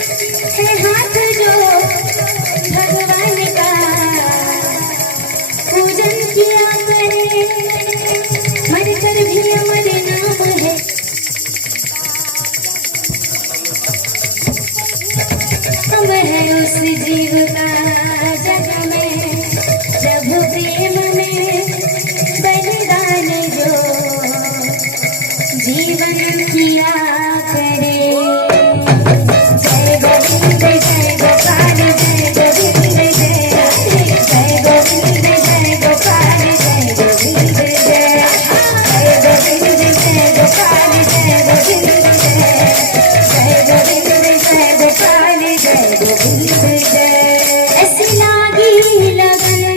है हाथ जो भगवान का पूजन किया करे, मर कर भी अमर नाम है। हम है उस जीव का जग में, प्रभु प्रेम में बलिदान जो जीवन किया करे। जय गोविंद जय गोपाल जय गोविंद जय, जय गोविंद जय गोपाल जय गोविंद जय, जय गोविंद जय गोपाल जय गोविंद जय, जय गोविंद जय गोपाल जय गोविंद जय। ऐसी लागी लगन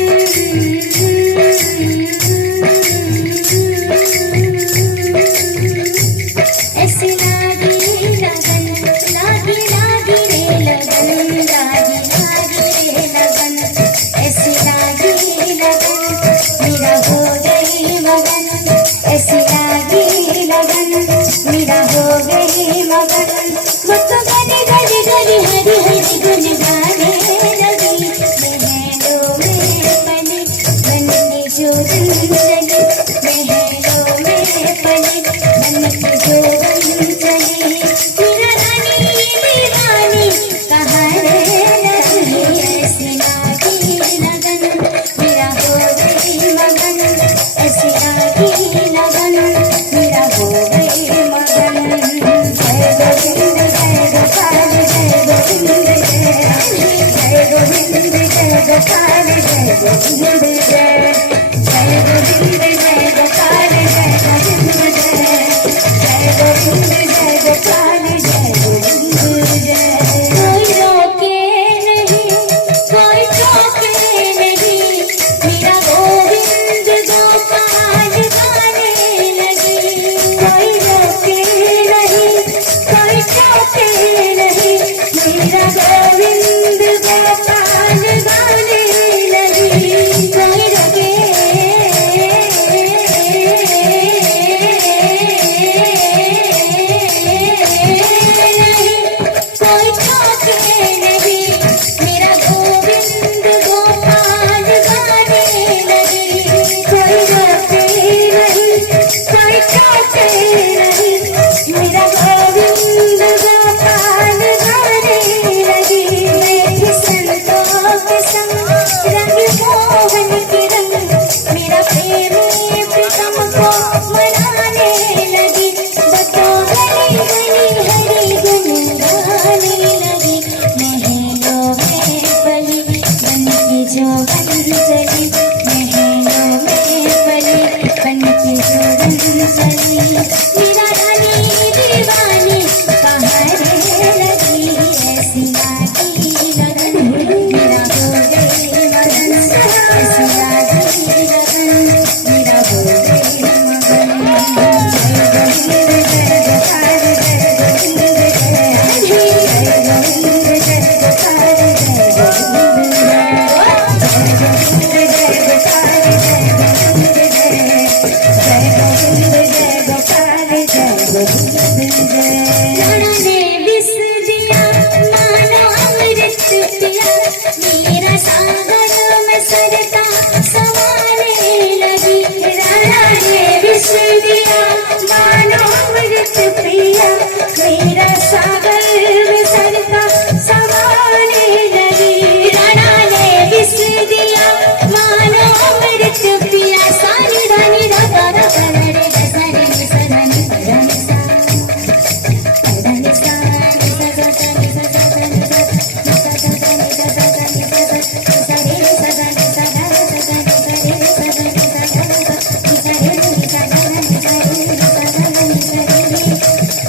ऐसी लागी लगन, लागी लागी रे लगन, लागी लागी रे लगन, ऐसी लागी लगन मेरा हो गई मगन, ऐसी लागी लगन मेरा हो गई मगन। वो तो गली गली गली हरी हरी गुन गाने लगी, महलों में पली बन के जो चली, महलों में पली बन के जो चली। मेरा रानी दीवानी कहाँ रे लगी, ऐसी लागी लगन मेरा हो गई मगन, ऐसी लागी लगन मेरा हो गई मगन। जय गोविंद जय गोपाल जय गोविंद जय, जय गोविंद जय गोपाल जय गोविंद जय, जय गोविंद जय गोपाल जय गोविंद जय, जय गोविंद जय गोपाल जय गोविंद जय। कोई रोके नहीं कोई टोके नहीं, मेरा गोविंद गोपाल गाने लगी। कोई रोके नहीं कोई टोके नहीं, मेरा गोविंद गोपाल गाने लगी। कोई रोके नहीं कोई टोके नहीं, मेरा गोविंद गोपाल गाने लगी। कोई रोके नहीं कोई टोके नहीं, मेरा गोविंद गोपाल गाने लगी। मैं थी संतों के संग रंग मोहन के रंग, मेरा प्रेमी प्रीतम को मनाने लगी। बतो गली गली हरी गुन गाने लगी, महलों में पली बन के जो चली, महलों में पली बन के जो चली। मेरा रानी दीवानी कहाँ रे लगी, ऐसी लागी लगन मेरा हो गई मगन, ऐसी लागी लगन मेरा हो गई मगन। जय गोविंद जय गोपाल जय गोविंद जय, जय गोविंद जय गोपाल जय गोविंद जय, जय गोविंद जय गोपाल जय गोविंद जय, जय गोविंद जय गोपाल जय गोविंद जय। राणा ने विष दिया मानो अमृत पिया, मेरा सागर में सरता समाने लगी। राणा ने विष दिया मानो अमृत पिया, मेरा सागर में सरता समाने लगी। राणा ने विष दिया मानो अमृत पिया, सारी रानी राधा राधा रे सरे सदनी धनी सा धनी सा सदनी सा सदनी सा सदनी सा सदनी सा सरे सदनी सा सरे सदनी सा सरे सदनी सा सदनी सा सदनी सा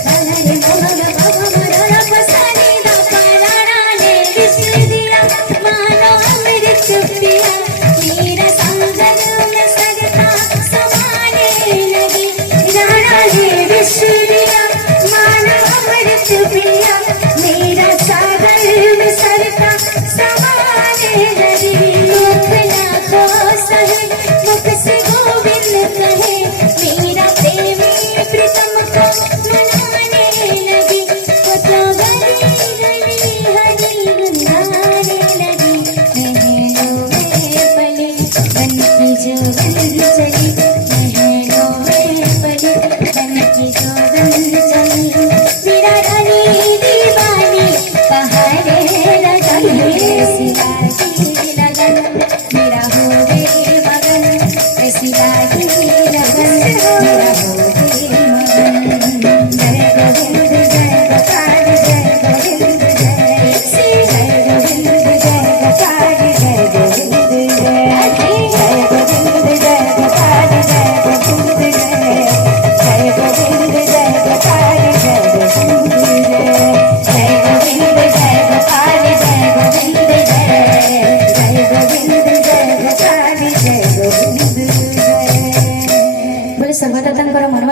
हरे मोहन बाबा मरा पसानी दा राणा ने विष दिया मानो अमृत पिया, मेरा सागर में सरता समाने लगी। राणा ने विष दिया मानो अमृत पिया, मेरा सागर में सरता समाने लगी। मुख लाखों सहे मुख से गोविंद कहे, मेरा प्रेमी प्रीतम को मनाने लगी। वो तो गली गली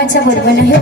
नामाचा बरोबर आहे